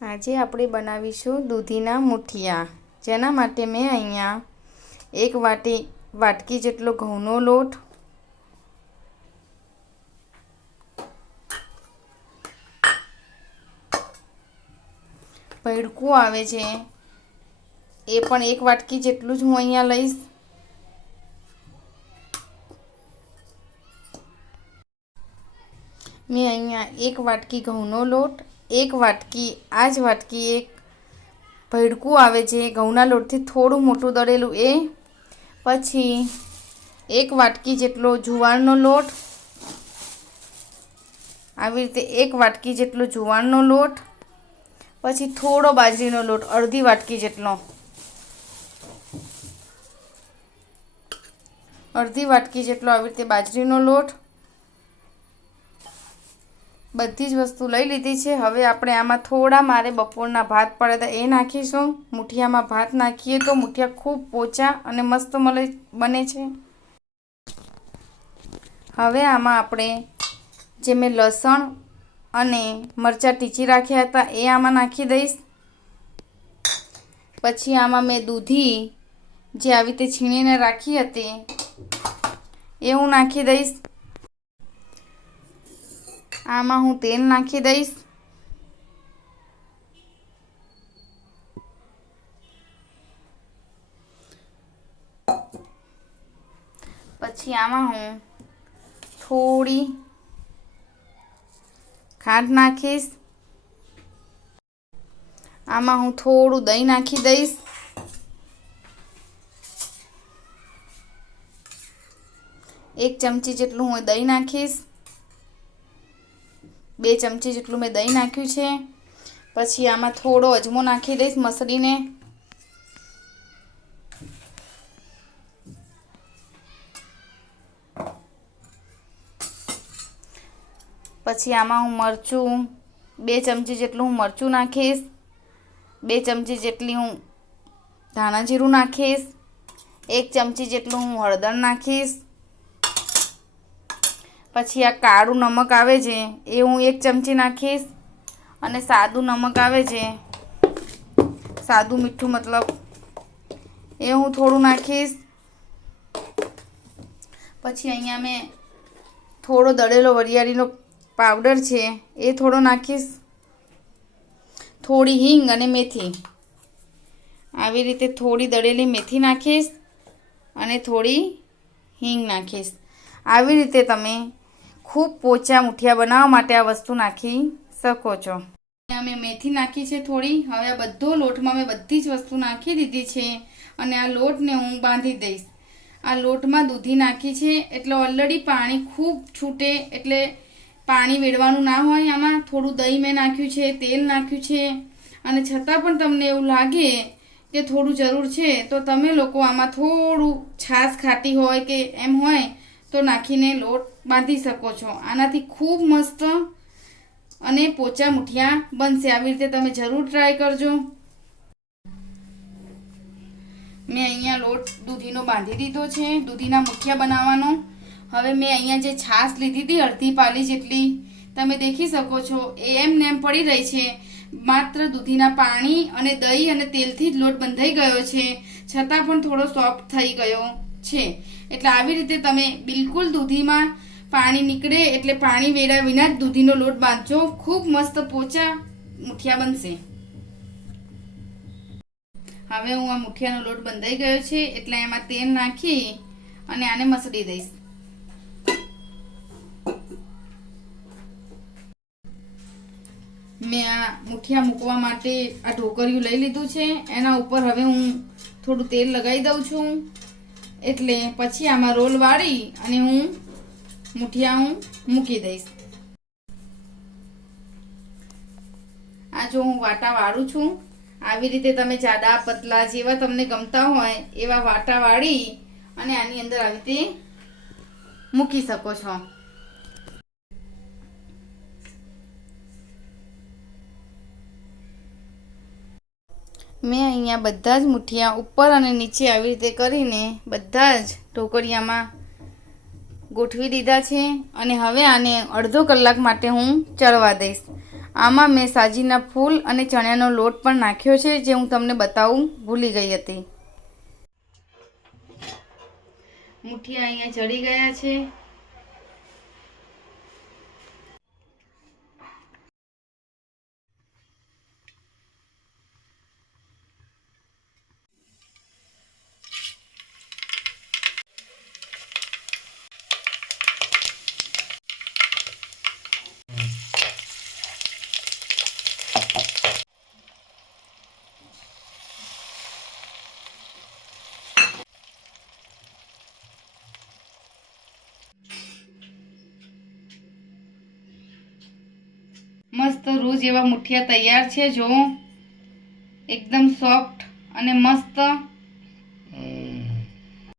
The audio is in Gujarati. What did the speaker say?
આજે આપણે બનાવીશું દૂધીના મુઠિયા. જેના માટે મેં અહીંયા એક વાટી વાટકી જેટલો ઘઉંનો લોટ, ભડકું આવે છે. એ પણ એક વાટકી જેટલું જ હું અહીંયા લઈશ. મેં અહીંયા એક વાટકી ઘઉંનો લોટ એક વાટકી આ જ વાટકી એક ભડકું આવે છે. ઘઉંના લોટથી થોડું મોટું દળેલું એ. પછી એક વાટકી જેટલો જુવારનો લોટ. આવી રીતે એક વાટકી જેટલો જુવારનો લોટ. પછી થોડો બાજરીનો લોટ, અડધી વાટકી જેટલો. અડધી વાટકી જેટલો આવી રીતે બાજરીનો લોટ. બધી જ વસ્તુ લઈ લીધી છે. હવે આપણે આમાં થોડા મારે બપોરના ભાત પડ્યા હતા એ નાખીશું. મુઠિયામાં ભાત નાખીએ તો મુઠિયા ખૂબ પોચા અને મસ્ત મળે બને છે. હવે આમાં આપણે જે મેં લસણ અને મરચાં ટીચી રાખ્યા હતા એ આમાં નાખી દઈશ. પછી આમાં મેં દૂધી જે આવી રીતે છીણીને રાખી હતી, એ હું નાખી દઈશ. આમાં હું તેલ નાખી દઈશ. પછી આમાં હું થોડી ખાંડ નાખીશ. આમાં હું થોડું દહીં નાખી દઈશ. એક ચમચી જેટલું હું દહીં નાખીશ. બે ચમચી જેટલું મેં દહીં નાખ્યું છે. પછી આમાં થોડો અજમો નાખી દઈશ મસળીને. પછી આમાં હું મરચું, બે ચમચી જેટલું હું મરચું નાખીશ. બે ચમચી જેટલી હું ધાણા જીરું નાખીશ. એક ચમચી જેટલું હું હળદર નાખીશ. પછી આ કાળું નમક આવે છે, એ હું એક ચમચી નાખીશ અને સાદું નમક આવે છે. સાદું મીઠું મતલબ. એ હું થોડું નાખીશ. પછી અહીંયા મેં થોડો દળેલો વરિયાળીનો પાવડર છે, એ થોડો નાખીશ. થોડી હિંગ અને મેથી. આવી રીતે થોડી દળેલી મેથી નાખીશ અને થોડી હિંગ નાખીશ. આવી રીતે તમે ખૂબ પોચા મુઠિયા બનાવવા માટે આ વસ્તુ નાખી શકો છો. અમે મેથી નાખી છે થોડી. હવે આ બધો લોટમાં મેં બધી જ વસ્તુ નાખી દીધી છે અને આ લોટને હું બાંધી દઈશ. આ લોટમાં દૂધી નાખી છે એટલે ઓલરેડી પાણી ખૂબ છૂટે એટલે પાણી વેડવાનું ના હોય આમાં. થોડું દહીં મેં નાખ્યું છે, તેલ નાખ્યું છે. અને છતાં પણ તમને એવું લાગે કે થોડું જરૂર છે, તો તમે લોકો આમાં થોડું છાશ ખાટી હોય કે એમ હોય તો નાખીને લોટ બાંધી શકો છો. આનાથી ખૂબ મસ્ત અને પોચા મુઠિયા બનશે. આવી રીતે તમે જરૂર ટ્રાય કરજો. મેં અહીંયા લોટ દૂધીનો બાંધી દીધો છે. દૂધીના મુઠિયા બનાવવાનો. હવે મેં અહીંયા જે છાશ લીધી હતી, અડધી પાલી જેટલી, તમે દેખી શકો છો, એ એમ નેમ પડી રહી છે. માત્ર દૂધીના પાણી અને દહીં અને તેલથી જ લોટ બંધાઈ ગયો છે. છતાં પણ થોડો સોફ્ટ થઈ ગયો. છે. એટલે આવી રીતે તમે બિલકુલ દૂધીમાં પાણી નીકળે એટલે પાણી વેડા વિના જ દૂધીનો લોટ બાંધજો. ખૂબ મસ્ત પોચા મુઠિયા બનશે. હવે હું આ મુઠિયાનો લોટ બંધાઈ ગયો છે, એટલે એમાં તેલ નાખી અને આને મસળી દઈશ. મેં આ મુઠિયા મૂકવા માટે આ ઢોકળિયું લઈ લીધું છે. એના ઉપર હવે હું થોડું તેલ લગાવી દઉં છું. એટલે પછી આમાં રોલ વાળી અને હું મુઠિયા હું મૂકી દઈશ. આ જો હું વાટા વાળું છું, આવી રીતે તમે જાડા, પતલા જેવા તમને ગમતા હોય એવા વાટા વાળી અને આની અંદર આવી રીતે મૂકી શકો છો. મેં અહીંયા બધા જ મુઠિયા ઉપર અને નીચે આવી રીતે કરીને બધા જ ઢોકળિયામાં ગોઠવી દીધા છે અને હવે આને અડધો કલાક માટે હું ચડવા દઈશ. આમાં મેં સાજીના ફૂલ અને ચણાનો લોટ પણ નાખ્યો છે જે હું તમને બતાવું ભૂલી ગઈ હતી. મુઠિયા અહીંયા ચડી ગયા છે. મસ્ત રોજ એવા મુઠિયા તૈયાર છે જો. એકદમ સોફ્ટ અને મસ્ત.